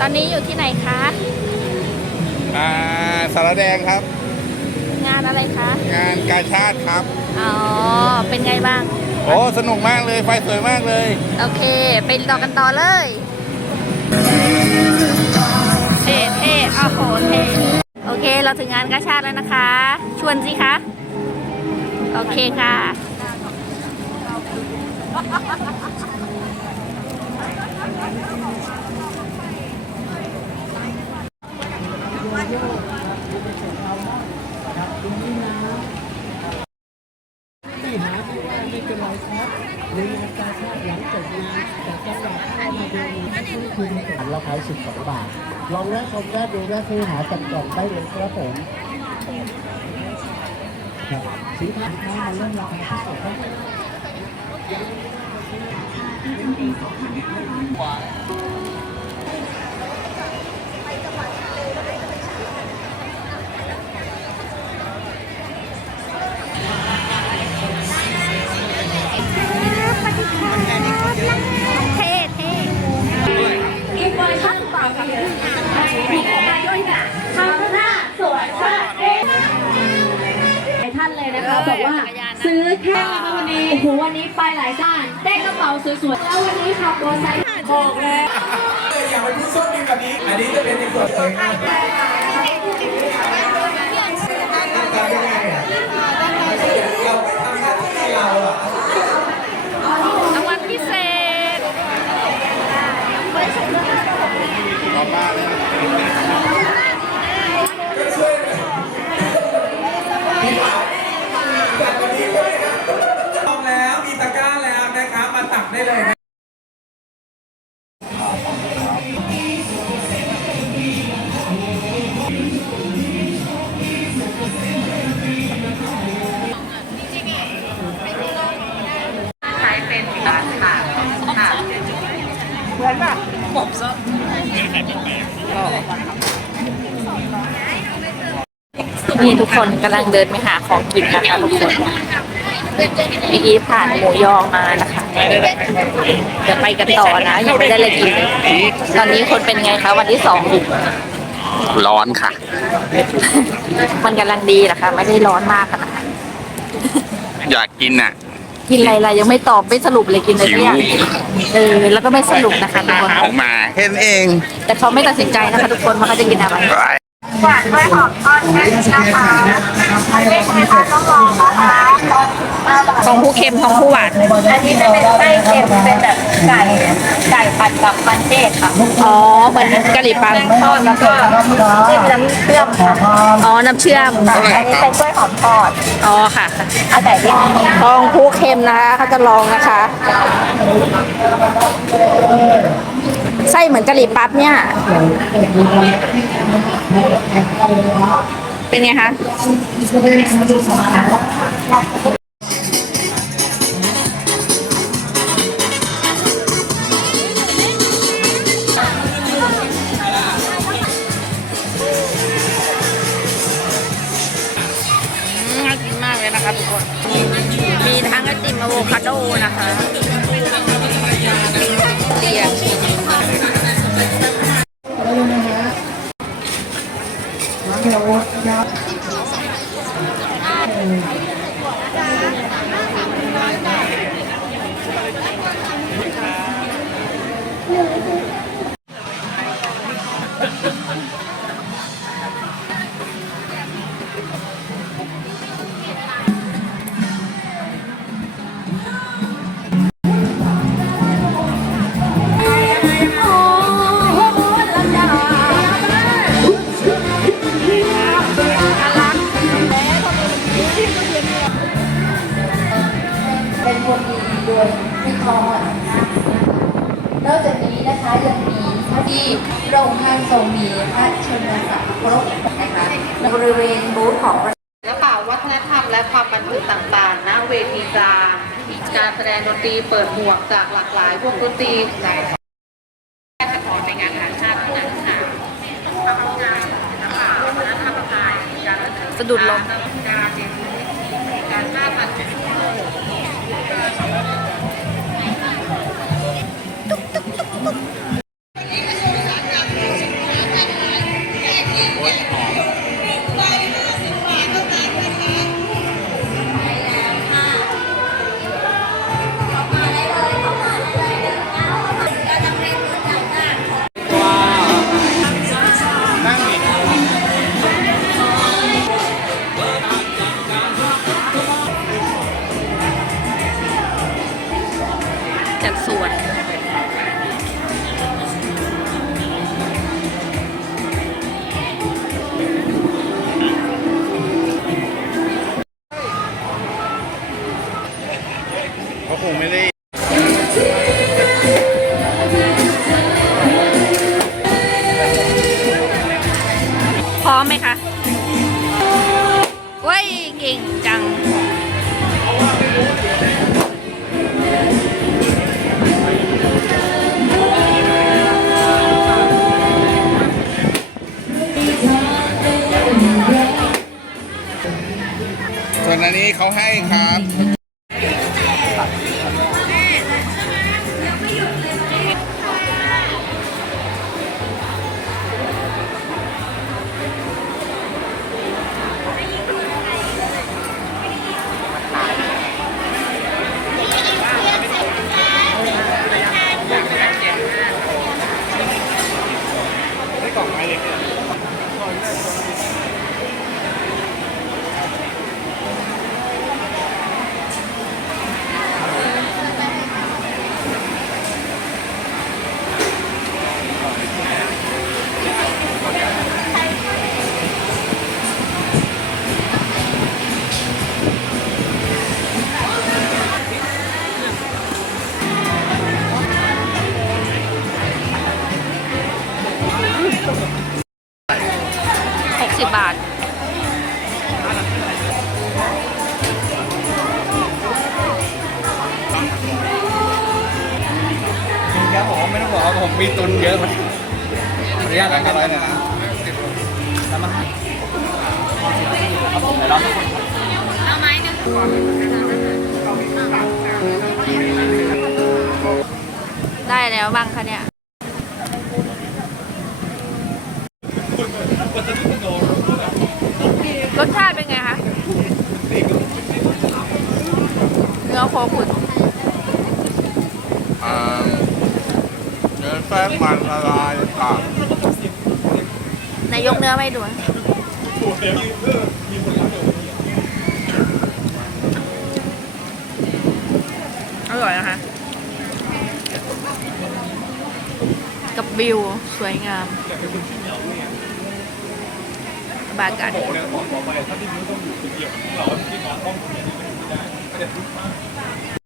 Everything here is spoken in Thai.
ตอนนี้อยู่ที่ไหนคะ อ่าสารแดงครับ งานอะไรคะ งานกาชาติครับ อ๋อ เป็นไงบ้าง โอ้สนุกมากเลยไฟสวยมากเลย โอเค ไปต่อกันต่อเลยเท่เท่โอ้โหเท่โอเค เราถึงงานกาชาติแล้วนะคะ ชวนสิคะ โอเคค่ะ ไม่หาไม่ว่าไม่ เป็นไรครับในงานกาชาติหลังจบงานแต่จังหวัดเข้ามาดูต้นทุนอันละขายสิบสองบาท ลองแวะชมแวะดูแวะซื้อหาจับจองได้เลยครับผมสินค้ามันเริ่มราคาที่สุดครับ ซื้อแค่นะคะวันนี้โอ้โหวันนี้ไปหลายท่านได้กระเป๋าสวยๆแล้ววันนี้ขับรถไซค์บอกเลยอย่าไปพูดส้นดีกว่านี้ อันนี้จะเป็นในส่วนของ นะคะมาตักได้เลยนะนี่ทุกคนกำลังเดินไปหาของกินนะคะทุกคน เมื่อกี้ผ่านหมูยอมานะคะเดี๋ยวไปกันต่อนะ ยังไม่ได้เลยกินเลยตอนนี้คนเป็นไงคะวันที่สองร้อนค่ะ มันกำลังดีนะคะ ไม่ได้ร้อนมากขนาดนั้นอยากกินอะ กินอะไรล่ะยังไม่ตอบไม่สรุปเลยกินอะไรสักอย่างเออแล้วก็ไม่สรุปนะคะทุกคนออกมาแค่นั้นเอง แต่เขาไม่ตัดสินใจนะคะทุกคนว่าเขาจะกินอะไรไป หวานด้วยหอมทอดแค่นี้นะคะไม่ใช่ทานต้องลองนะคะของผู้เค็มของผู้หวาน อันนี้จะเป็นไส้เค็มเป็นแบบไก่ไก่ผัดกับมันเทศค่ะอ๋อเหมือนกะหรี่ปั๊มทอดแล้วก็จิ้มน้ำเชื่อมค่ะอ๋อ น้ำเชื่อม อันนี้เป็นกล้วยหอมทอดอ๋อค่ะ เอาแต่ที่ลองผู้เค็มนะคะเขาจะลองนะคะ ไส้เหมือนกะหรี่ปั๊บเนี่ย เป็นไงคะ น่ากินมากเลยนะคะทุกคน มีทั้งไอติมอะโวคาโดนะคะ เดีย เป็นคนดีโดยที่คอนนอกจากนี้นะคะยังมีพระที่พระองค์ท่านทรงมีพระชนมาสาครบนะคะในบริเวณบูธของศิลปะวัฒนธรรมและความบันเทิงต่างๆณเวทีกลางการแสดงดนตรีเปิดหมวกจากหลากหลายวงดนตรีจากเฉพาะในงานงานชาติเท่านั้นค่ะสะดุดลม มไหมคะเว้ยเก่งจัง ส่วนอันนี้เขาให้ครับ ผมมีตุนเยอะไหมขออนุญาตนะครับนะได้แล้วบ้างคะเนี่ยรสชาติเป็นไงคะ เนื้อโคขุน อ่าเนื้อ แป้งมันละลายปากนายยกเนื้อไม่ดูอร่อยนะคะ กับวิว สวยงามบรรยากาศดี